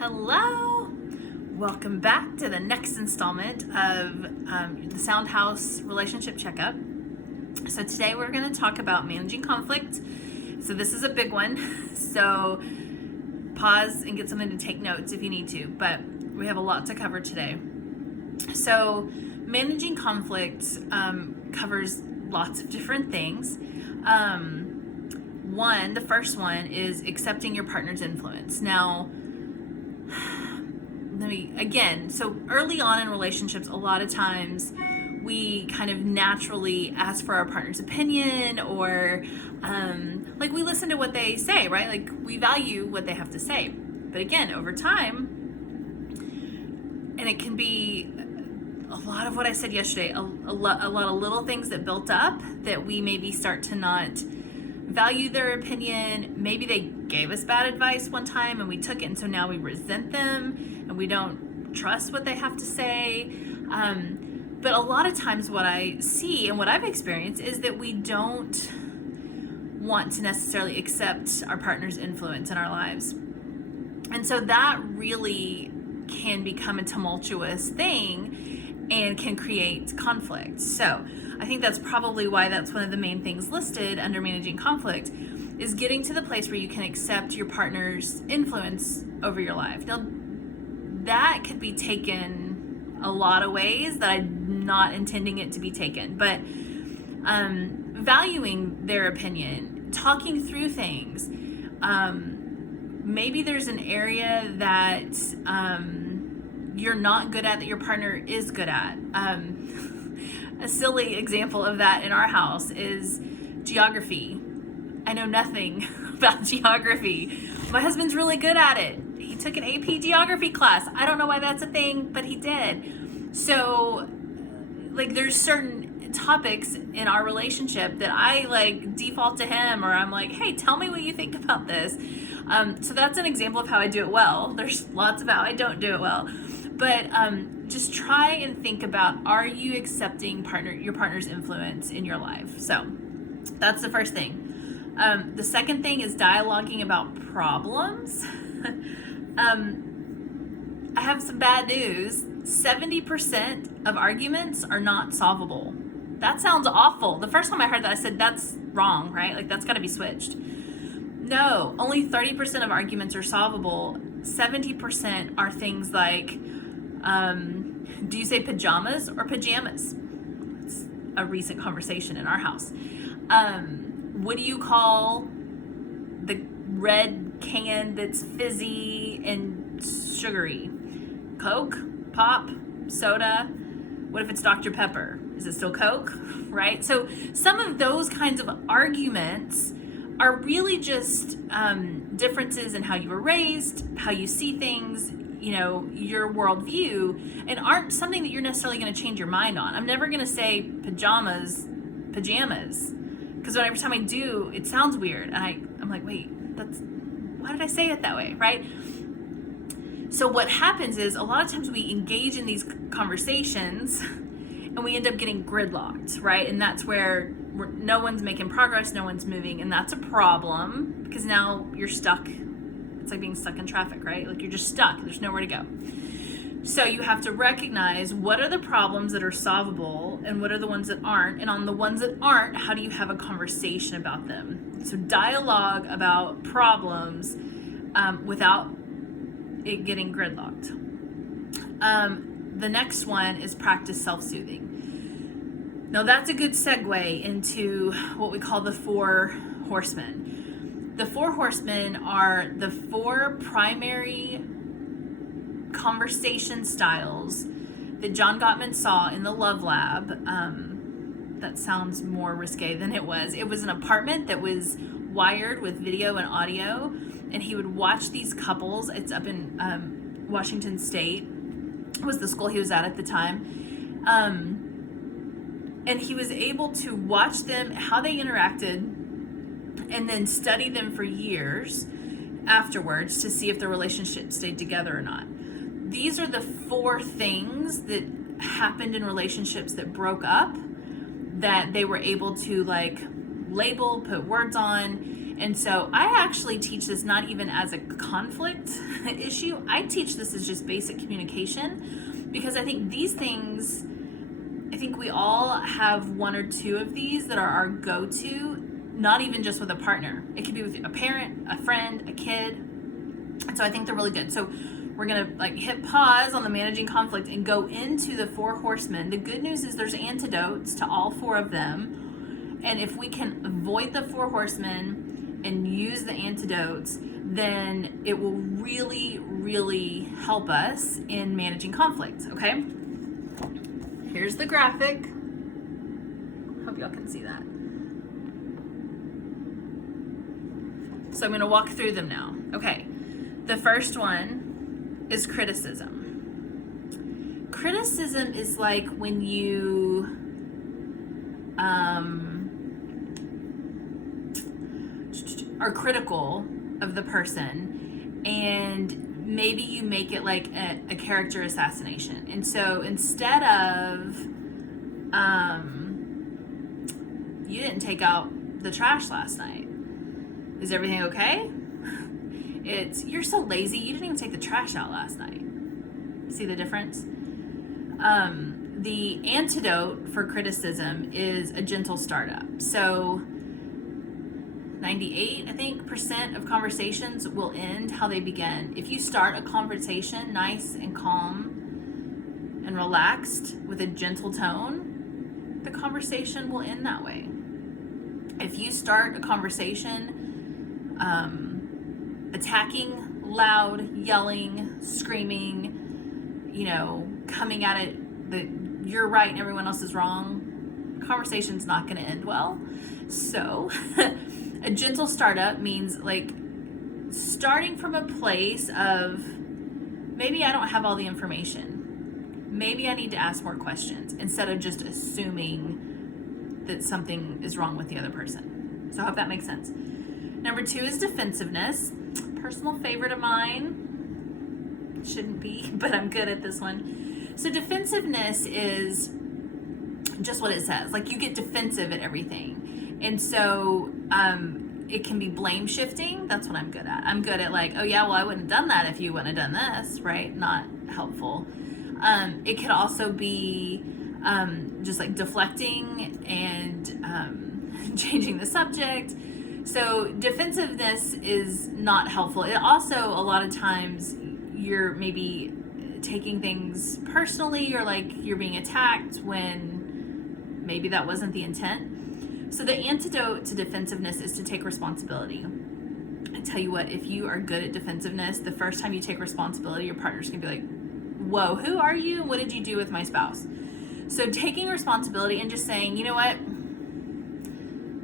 Hello! Welcome back to the next installment of the Soundhouse Relationship Checkup. So today we're going to talk about managing conflict. So this is a big one, so pause and get something to take notes if you need to, but we have a lot to cover today. So managing conflict covers lots of different things. The first one is accepting your partner's influence. Now, so early on in relationships, a lot of times we kind of naturally ask for our partner's opinion, or we listen to what they say, right? Like, we value what they have to say. But again, over time, and it can be a lot of what I said yesterday, a lot of little things that built up that we maybe start to not value their opinion. Maybe they gave us bad advice one time and we took it, and so now we resent them and we don't trust what they have to say. But a lot of times what I see and what I've experienced is that we don't want to necessarily accept our partner's influence in our lives. And so that really can become a tumultuous thing and can create conflict. So I think that's probably why that's one of the main things listed under managing conflict, is getting to the place where you can accept your partner's influence over your life. Now, that could be taken a lot of ways that I'm not intending it to be taken, but valuing their opinion, talking through things. Maybe there's an area that you're not good at that your partner is good at. A silly example of that in our house is geography. I know nothing about geography. My husband's really good at it. He took an AP geography class. I don't know why that's a thing, but he did. So, there's certain topics in our relationship that I default to him, or I'm like, hey, tell me what you think about this. So that's an example of how I do it well. There's lots of how I don't do it well. But just try and think about, are you accepting your partner's influence in your life? So that's the first thing. The second thing is dialoguing about problems. I have some bad news. 70% of arguments are not solvable. That sounds awful. The first time I heard that, I said, that's wrong, right? That's got to be switched. No, only 30% of arguments are solvable. 70% are things like, do you say pajamas or pajamas? It's a recent conversation in our house. What do you call the red can that's fizzy and sugary? Coke? Pop? Soda? What if it's Dr. Pepper? Is it still Coke? Right? So some of those kinds of arguments are really just differences in how you were raised, how you see things, your worldview, and aren't something that you're necessarily going to change your mind on. I'm never going to say pajamas, because every time I do, it sounds weird, and I'm like, wait, why did I say it that way, right? So what happens is, a lot of times we engage in these conversations and we end up getting gridlocked, right? And that's where no one's making progress, no one's moving, and that's a problem, because now you're stuck. It's like being stuck in traffic, right? You're just stuck. There's nowhere to go. So you have to recognize, what are the problems that are solvable and what are the ones that aren't? And on the ones that aren't, how do you have a conversation about them? So dialogue about problems without it getting gridlocked. The next one is practice self-soothing. Now that's a good segue into what we call the 4 Horsemen. The 4 Horsemen are the 4 primary conversation styles that John Gottman saw in the Love Lab. That sounds more risque than it was. It was an apartment that was wired with video and audio, and he would watch these couples. It's up in Washington State, was the school he was at the time. And he was able to watch them, how they interacted, and then study them for years afterwards to see if the relationship stayed together or not. These are the 4 things that happened in relationships that broke up, that they were able to label, put words on, And so I actually teach this not even as a conflict issue. I teach this as just basic communication, because I think these things, I think we all have one or two of these that are our go-to, not even just with a partner. It could be with a parent, a friend, a kid. And so I think they're really good. So we're gonna like hit pause on the managing conflict and go into the 4 horsemen. The good news is there's antidotes to all 4 of them. And if we can avoid the 4 horsemen and use the antidotes, then it will really, really help us in managing conflict, okay? Here's the graphic. Hope y'all can see that. So I'm gonna walk through them now. Okay, the first one is criticism. Criticism is like when you are critical of the person, and maybe you make it like a character assassination. And so instead of you didn't take out the trash last night, is everything okay? It's, you're so lazy, you didn't even take the trash out last night. See the difference? The antidote for criticism is a gentle startup. So 98, I think, % of conversations will end how they begin. If you start a conversation nice and calm and relaxed with a gentle tone, the conversation will end that way. If you start a conversation attacking, loud, yelling, screaming, coming at it that you're right and everyone else is wrong, conversation's not going to end well. So a gentle startup means like starting from a place of, maybe I don't have all the information. Maybe I need to ask more questions instead of just assuming that something is wrong with the other person. So I hope that makes sense. Number 2 is defensiveness. Personal favorite of mine. Shouldn't be, but I'm good at this one. So defensiveness is just what it says. Like, you get defensive at everything. And so it can be blame shifting. That's what I'm good at. I'm good at like, oh yeah, well I wouldn't have done that if you wouldn't have done this, right? Not helpful. It could also be just like deflecting and changing the subject. So defensiveness is not helpful. It also, a lot of times, you're maybe taking things personally, or like you're being attacked when maybe that wasn't the intent. So the antidote to defensiveness is to take responsibility. I tell you what, if you are good at defensiveness, the first time you take responsibility, your partner's gonna be like, whoa, who are you? What did you do with my spouse? So taking responsibility and just saying, you know what?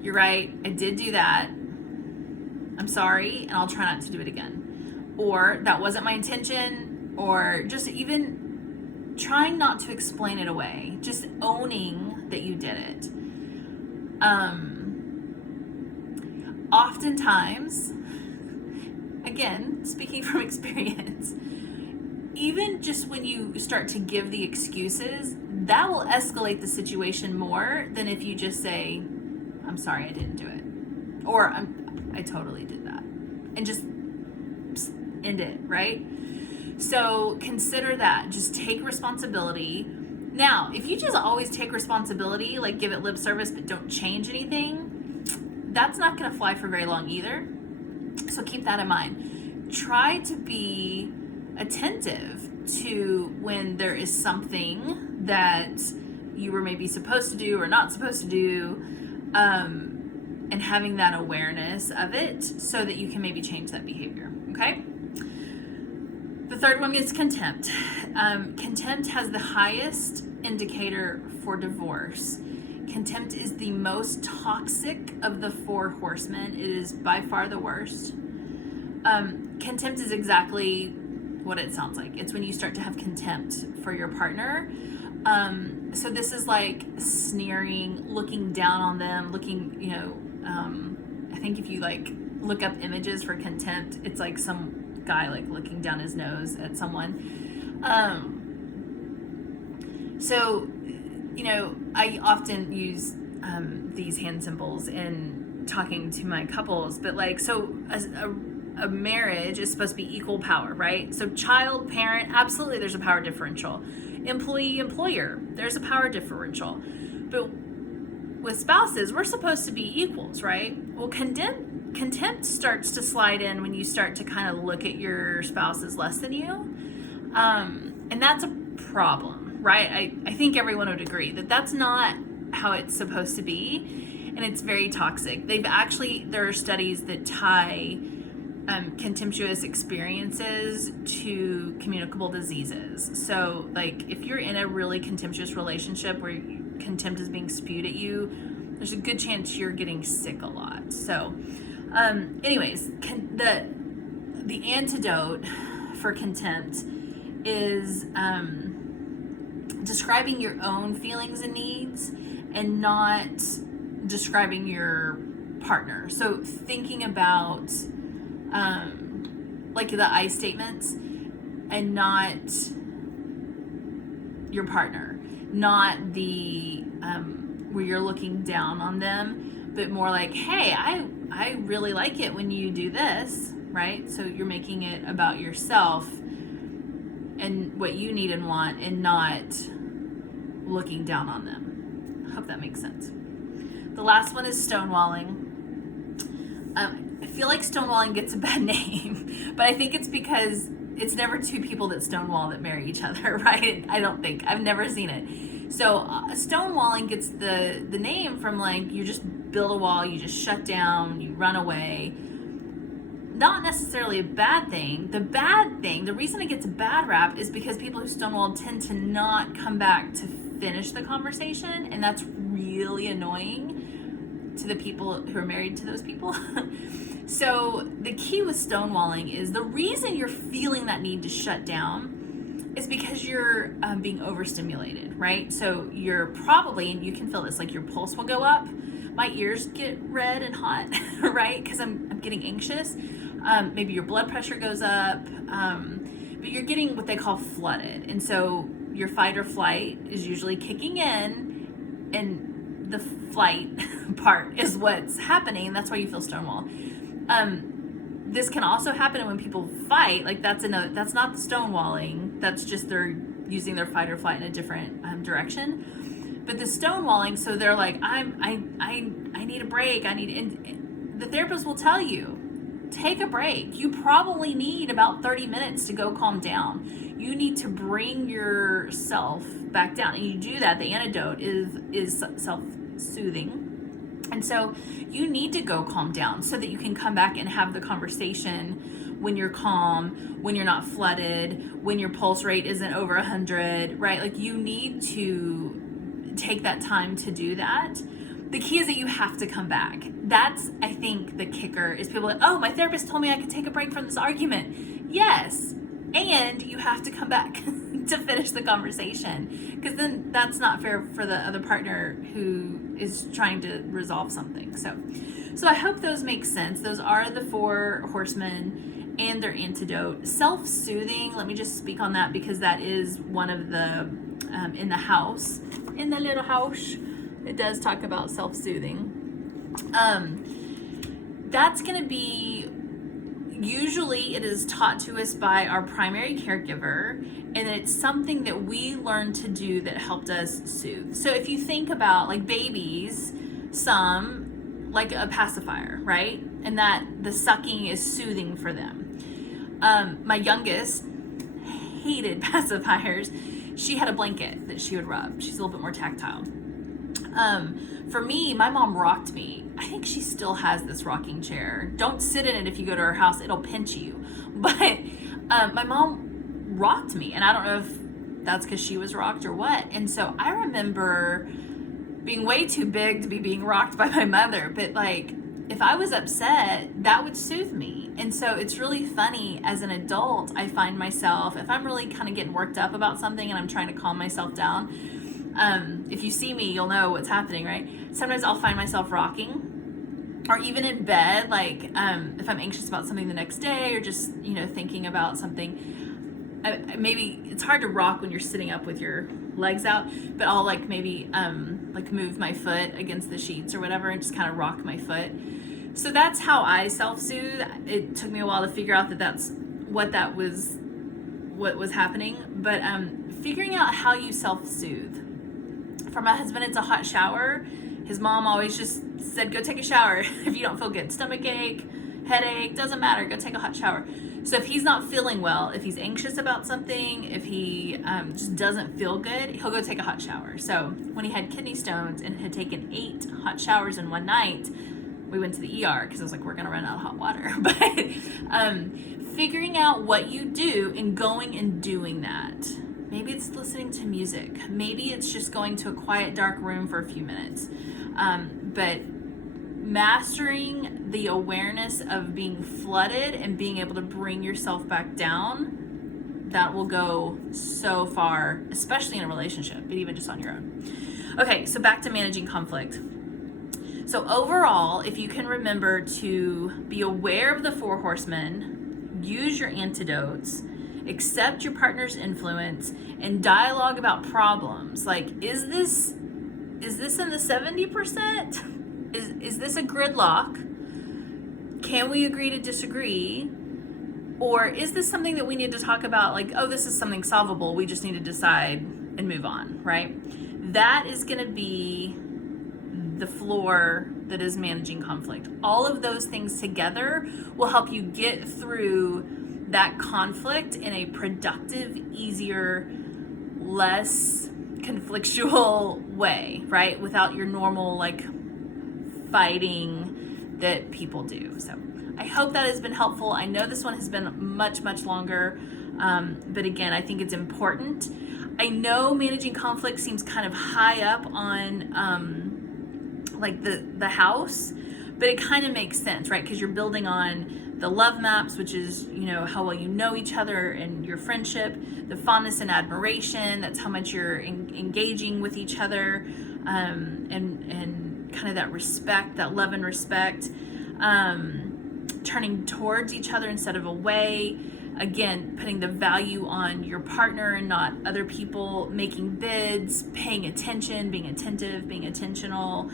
You're right, I did do that. I'm sorry, and I'll try not to do it again. Or that wasn't my intention, or just even trying not to explain it away. Just owning that you did it. Oftentimes, again, speaking from experience, even just when you start to give the excuses, that will escalate the situation more than if you just say, I'm sorry, I didn't do it. Or I totally did that. And just end it, right? So consider that. Just take responsibility. Now, if you just always take responsibility, like give it lip service, but don't change anything, that's not going to fly for very long either. So keep that in mind. Try to be attentive to when there is something that you were maybe supposed to do or not supposed to do, and having that awareness of it so that you can maybe change that behavior, okay? The third one is contempt. Contempt has the highest indicator for divorce. Contempt is the most toxic of the 4 horsemen. It is by far the worst. Contempt is exactly what it sounds like. It's when you start to have contempt for your partner. So this is like sneering, looking down on them, looking, I think if you like look up images for contempt, it's like some guy like looking down his nose at someone. So, I often use these hand symbols, and talking to my couples, but like, so a marriage is supposed to be equal power, right? So child, parent, absolutely there's a power differential. Employee, employer, there's a power differential. But with spouses, we're supposed to be equals, right? Well, contempt starts to slide in when you start to kind of look at your spouse as less than you. And that's a problem, right? I think everyone would agree that that's not how it's supposed to be, and it's very toxic. There are studies that tie contemptuous experiences to communicable diseases. So like if you're in a really contemptuous relationship where contempt is being spewed at you, there's a good chance you're getting sick a lot. So anyways, the antidote for contempt is describing your own feelings and needs and not describing your partner. So thinking about like the I statements and not your partner, not the where you're looking down on them, but more like, hey, I really like it when you do this, right? So you're making it about yourself and what you need and want, and not looking down on them. I hope that makes sense. The last one is stonewalling. I feel like stonewalling gets a bad name, but I think it's because it's never two people that stonewall that marry each other, right? I don't think. I've never seen it. So stonewalling gets the name from like you just build a wall, you just shut down, you run away. Not necessarily a bad thing. The reason it gets a bad rap is because people who stonewall tend to not come back to finish the conversation, and that's really annoying to the people who are married to those people. So the key with stonewalling is the reason you're feeling that need to shut down is because you're being overstimulated, right? So you're probably, and you can feel this, like your pulse will go up. My ears get red and hot, right? Because I'm getting anxious. Maybe your blood pressure goes up, but you're getting what they call flooded. And so your fight or flight is usually kicking in, and the flight part is what's happening, and that's why you feel stonewall. This can also happen when people fight. Like that's not the stonewalling. That's just they're using their fight or flight in a different direction. But the stonewalling, so they're like, I need a break. And the therapist will tell you, take a break. You probably need about 30 minutes to go calm down. You need to bring yourself back down. And you do that. The antidote is self-soothing. And so you need to go calm down so that you can come back and have the conversation when you're calm, when you're not flooded, when your pulse rate isn't over 100, right? Like you need to take that time to do that. The key is that you have to come back. That's, I think, the kicker is people like, oh, my therapist told me I could take a break from this argument. Yes, and you have to come back to finish the conversation, because then that's not fair for the other partner who is trying to resolve something. So I hope those make sense. Those are the 4 horsemen and their antidote. Self-soothing, let me just speak on that because that is one of the, in the little house, it does talk about self-soothing. That's going to be, usually it is taught to us by our primary caregiver, and it's something that we learned to do that helped us soothe. So if you think about like babies, some like a pacifier, right? And that the sucking is soothing for them. My youngest hated pacifiers. She had a blanket that she would rub. She's a little bit more tactile. For me, my mom rocked me. I think she still has this rocking chair. Don't sit in it if you go to her house. It'll pinch you. But my mom rocked me. And I don't know if that's because she was rocked or what. And so I remember being way too big to be being rocked by my mother. But like, if I was upset, that would soothe me. And so it's really funny as an adult, I find myself, if I'm really kind of getting worked up about something and I'm trying to calm myself down, if you see me, you'll know what's happening, right? Sometimes I'll find myself rocking, or even in bed, like if I'm anxious about something the next day, or just, thinking about something. Maybe it's hard to rock when you're sitting up with your legs out, but I'll maybe move my foot against the sheets or whatever and just kind of rock my foot. So that's how I self-soothe. It took me a while to figure out that that's what was happening. But figuring out how you self-soothe. For my husband, it's a hot shower. His mom always just said, go take a shower if you don't feel good. Stomach ache, headache, doesn't matter. Go take a hot shower. So if he's not feeling well, if he's anxious about something, if he just doesn't feel good, he'll go take a hot shower. So when he had kidney stones and had taken 8 hot showers in one night, we went to the ER because I was like, we're going to run out of hot water. But figuring out what you do and going and doing that. Maybe it's listening to music. Maybe it's just going to a quiet, dark room for a few minutes. But mastering the awareness of being flooded and being able to bring yourself back down, that will go so far, especially in a relationship, but even just on your own. Okay, so back to managing conflict. So overall, if you can remember to be aware of the 4 horsemen, use your antidotes, accept your partner's influence, and dialogue about problems. Like, is this in the 70%? Is this a gridlock? Can we agree to disagree? Or is this something that we need to talk about, like, oh, this is something solvable, we just need to decide and move on, right? That is going to be the floor that is managing conflict. All of those things together will help you get through that conflict in a productive, easier, less conflictual way, right? Without your normal, like, fighting that people do. So I hope that has been helpful. I know this one has been much, much longer, but again, I think it's important. I know managing conflict seems kind of high up on like the house, but it kind of makes sense, right? Because you're building on the love maps, which is, you know, how well you know each other and your friendship, the fondness and admiration, that's how much you're engaging with each other, and kind of that respect, that love and respect, turning towards each other instead of away. Again, putting the value on your partner and not other people, making bids, paying attention, being attentive, being intentional,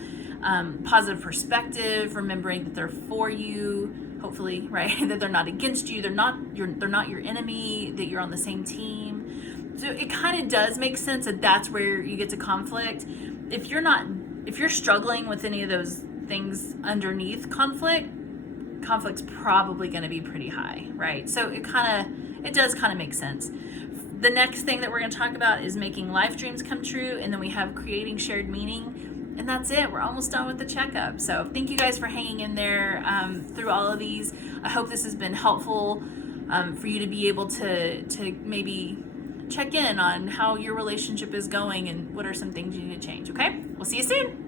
positive perspective, remembering that they're for you, hopefully, right? That they're not against you, they're not your enemy, that you're on the same team. So it kind of does make sense that that's where you get to conflict. If you're struggling with any of those things underneath conflict's probably going to be pretty high, right? So it does kind of make sense. The next thing that we're going to talk about is making life dreams come true, and then we have creating shared meaning, and that's it. We're almost done with the checkup. So thank you guys for hanging in there through all of these. I hope this has been helpful for you to be able to maybe check in on how your relationship is going and what are some things you need to change. Okay, we'll see you soon.